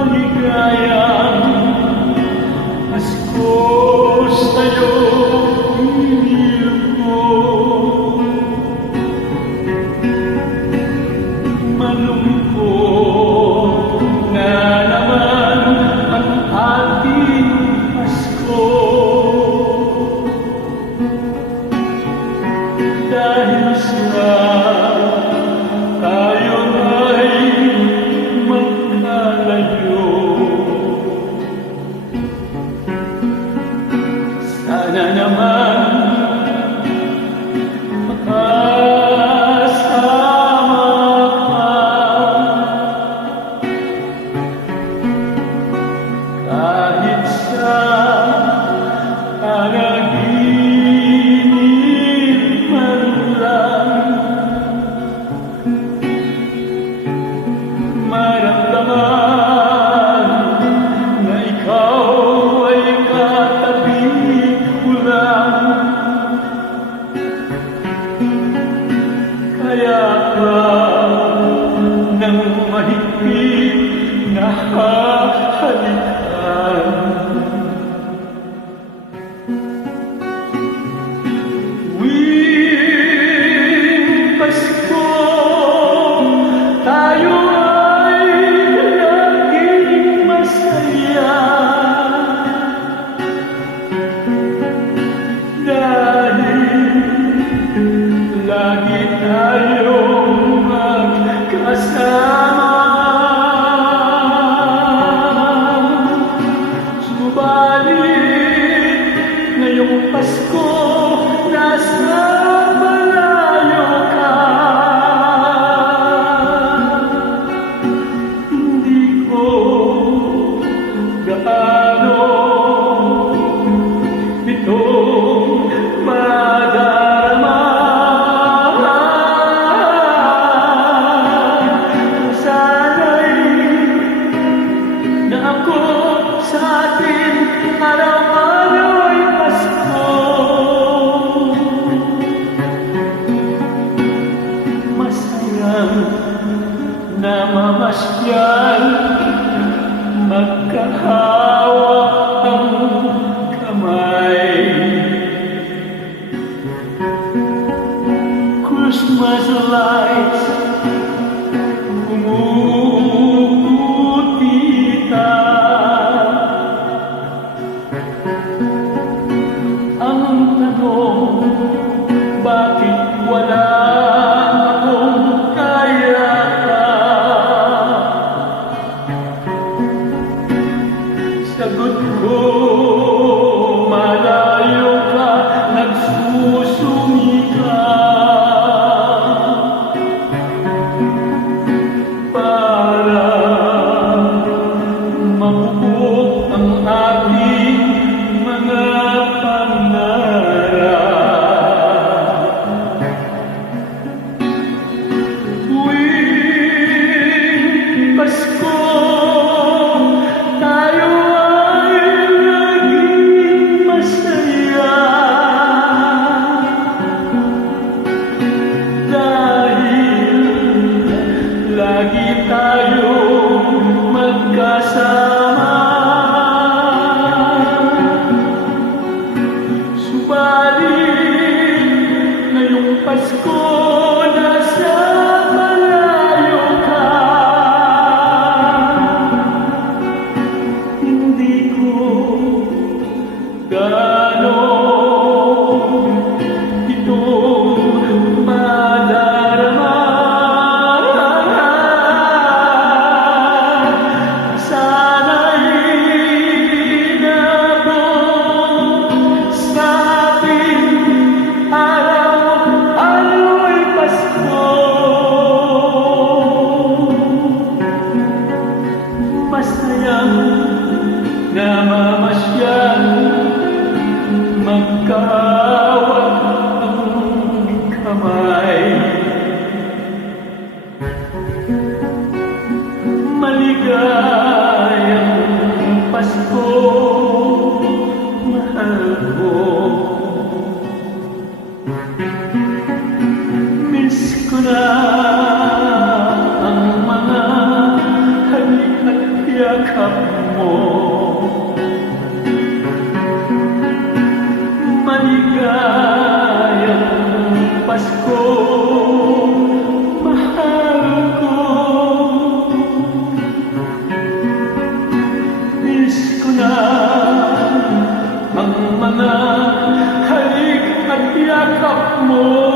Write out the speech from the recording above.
Malikaya Na na na na na Hallelujah. time. ang kamay. Christmas lights magkawag ng kamay. Maligayang Pasko Mahal ko Miss ko na ang mga halik at yakap. amor.